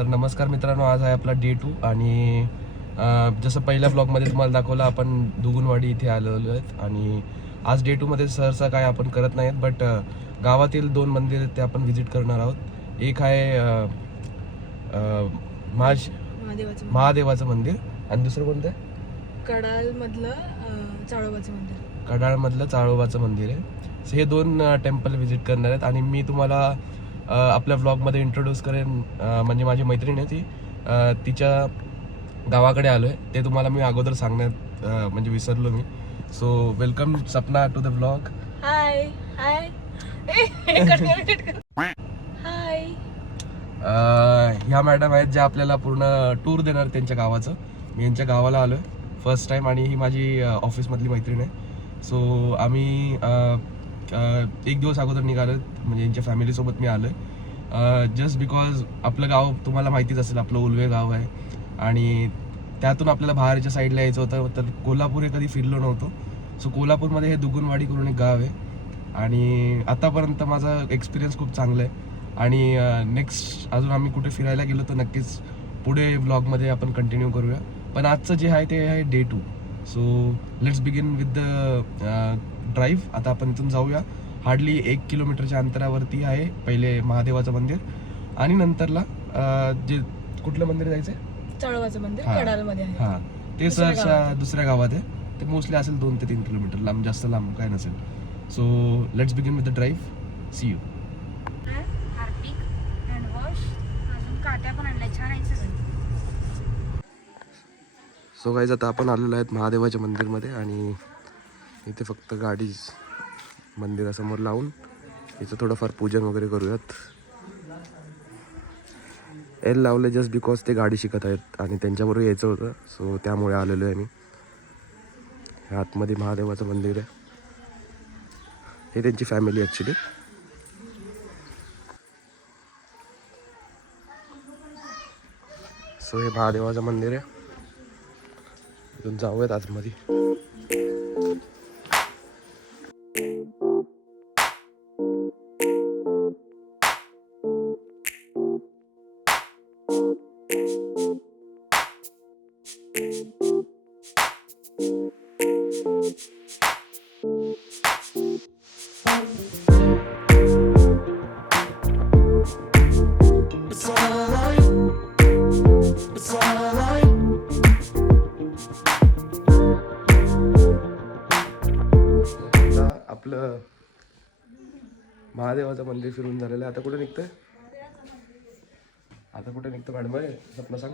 तर नमस्कार मित्रांनो, आज आहे आपला डे 2 आणि जसं पहिल्या ब्लॉगमध्ये तुम्हाला दाखवलं आपण दुगुनवाडी इथे आलेलो आहेत आणि आज डे 2 मध्ये सहसा काय आपण करत नाहीत, बट गावातील 2 मंदिर आहेत ते आपण व्हिजिट करणार आहोत. एक आहे महादेवाचं मंदिर आणि दुसरं कोणतं आहे? कडाळमधलं चाळोबाचं मंदिर आहे. सो हे 2 टेम्पल व्हिजिट करणार आहेत आणि मी तुम्हाला आपल्या ब्लॉगमध्ये इंट्रोड्यूस करेन. म्हणजे माझी मैत्रीण आहे ती, तिच्या गावाकडे आलो आहे ते तुम्हाला मी अगोदर सांगण्यात म्हणजे विसरलो मी. So welcome Sapna to the blog. Hi hi hi. ह्या मॅडम आहेत ज्या आपल्याला पूर्ण टूर देणार त्यांच्या गावाचं. मी यांच्या गावाला आलो आहे फर्स्ट टाईम आणि ही माझी ऑफिसमधली मैत्रीण आहे. सो आम्ही एक दिवस अगोदर निघालो, म्हणजे यांच्या फॅमिलीसोबत मी आलो आहे. जस्ट बिकॉज आपलं गाव तुम्हाला माहितीच असेल, आपलं उलवे गाव आहे आणि त्यातून आपल्याला बाहेरच्या साईडला यायचं होतं. तर कोल्हापूर हे कधी फिरलो नव्हतो. सो कोल्हापूरमध्ये हे दुगुनवाडी करून एक गाव आहे आणि आतापर्यंत माझा एक्सपिरियन्स खूप चांगला आहे आणि नेक्स्ट अजून आम्ही कुठे फिरायला गेलो तर नक्कीच पुढे ब्लॉगमध्ये आपण कंटिन्यू करूया. पण आजचं जे आहे ते आहे day 2. So let's begin with the drive. आता आपण इथून जाऊया. हार्डली 1 किलोमीटरच्या अंतरावरती आहे पहिले महादेवाचं मंदिर आणि नंतरला जे कुठलं मंदिर जायचं आहे? चाळोबाचं मंदिर कडाळमध्ये आहे. हां, ते सहसा दुसऱ्या गावात आहे. ते मोस्टली असेल 2 ते 3 किलोमीटर लांब, जास्त लांब काय नसेल. So let's begin with the drive. See you. So guys, आता आपण आलेलो आहेत महादेवाच्या मंदिरमध्ये आणि इथे फक्त गाडी मंदिरासमोर लावून इथं थोडंफार पूजन वगैरे करूयात. एल लावले जस्ट बिकॉज ते गाडी शिकत आहेत आणि त्यांच्याबरोबर यायचं होतं. सो त्यामुळे आलेलो आहे मी. आतमध्ये महादेवाचं मंदिर आहे. हे त्यांची फॅमिली ॲक्च्युली. सो हे महादेवाचं मंदिर आहे. इथून जाऊयात आतमध्ये. आपलं महादेवाचं मंदिर फिरून झालेलं आहे. आता कुठे निघतोय? आता कुठे निघतो मॅडम? सपना सांग.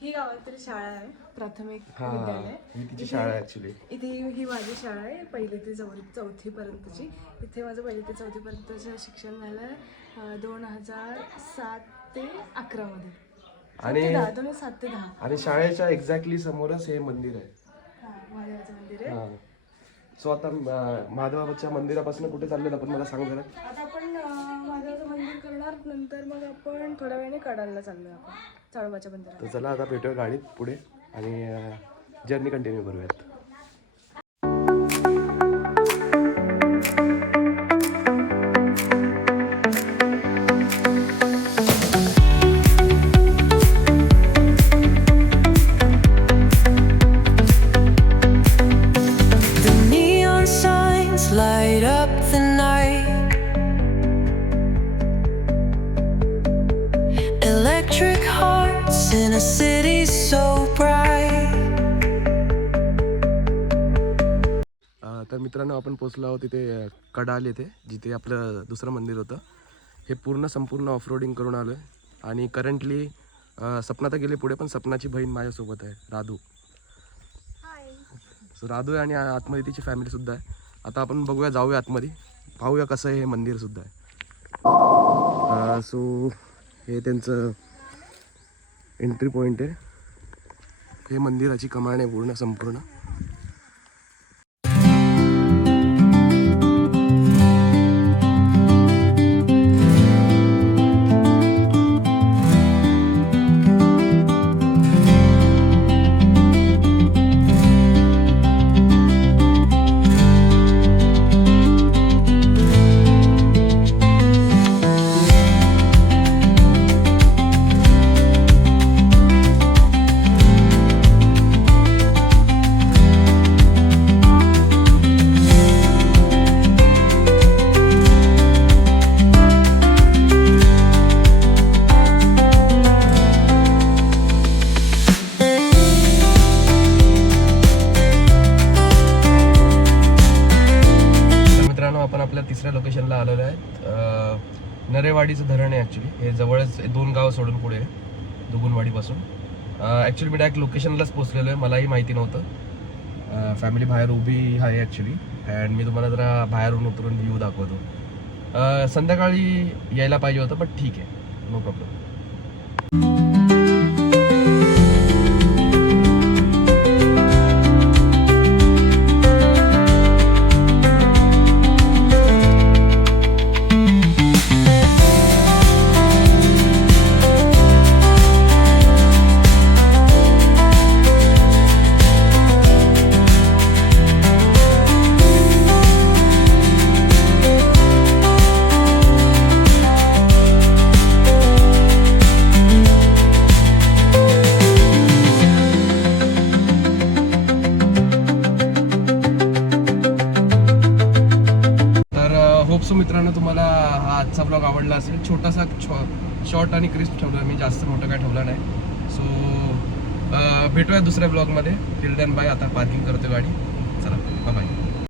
ही गावातील शाळा आहे, प्राथमिक विद्यालय. ही तिची शाळा आहे ऍक्च्युली. इथे ही माझी शाळा आहे, 1ली ते 4थी पर्यंतची. इथे माझं 1ली ते 4थी पर्यंतचं शिक्षण झालं 2007 ते 11 मध्ये आणि 2007 ते 10. आणि शाळेच्या एक्झॅक्टली समोरच हे मंदिर आहे. महादेवाचं मंदिर आहे. सो आता महादेवाच्या मंदिरापासून कुठे चाललेलं आपण मला सांग जरा. आता आपण महादेवाचं मंदिर करणार, नंतर मग आपण थोड्या वेळाने कडाळला चाललोय आपण चाळोबाच्या मंदिरात. तर चला आता भेटूया गाडीत पुढे आणि जर्नी कंटिन्यू करूयात. Light up the night, electric hearts in a city so bright. तर मित्रांनो, आपण पोचलो आहोत तिथे कडाल येथे, जिथे आपलं दुसरं मंदिर होतं. हे संपूर्ण ऑफरोडिंग करून आलो आहे आणि करंटली सपना तर गेले पुढे, पण सपनाची बहीण माझ्यासोबत आहे, राधू. सो राधू आहे आणि आतमध्ये तिची फॅमिलीसुद्धा आहे. आता आपण बघूया, जाऊया आतमध्ये, पाहूया कसं हे मंदिर सुद्धा आहे. सो हे त्यांचं एंट्री पॉईंट आहे. हे मंदिराची कमान आहे पूर्ण संपूर्ण. दुगुनवाडीचं धरण आहे ॲक्च्युली. हे जवळच 2 गाव सोडून पुढे आहे दुगुनवाडीपासून. ॲक्च्युली मी डायरेक्ट लोकेशनलाच पोचलेलो आहे, मलाही माहिती नव्हतं. फॅमिली बाहेर उभी आहे ॲक्च्युली. अँड मी तुम्हाला जरा बाहेरून उतरून व्ह्यू दाखवतो. संध्याकाळी यायला पाहिजे होतं, बट ठीक आहे, नो प्रॉब्लेम. सो मित्रांनो, तुम्हाला हा आजचा ब्लॉग आवडला असेल. छोटासा शॉर्ट आणि क्रिस्प ठेवला मी, जास्त मोठं काय ठेवला नाही. सो भेटूया दुसऱ्या ब्लॉगमध्ये. Till then bye. आता पार्किंग करतो गाडी. चला बाय.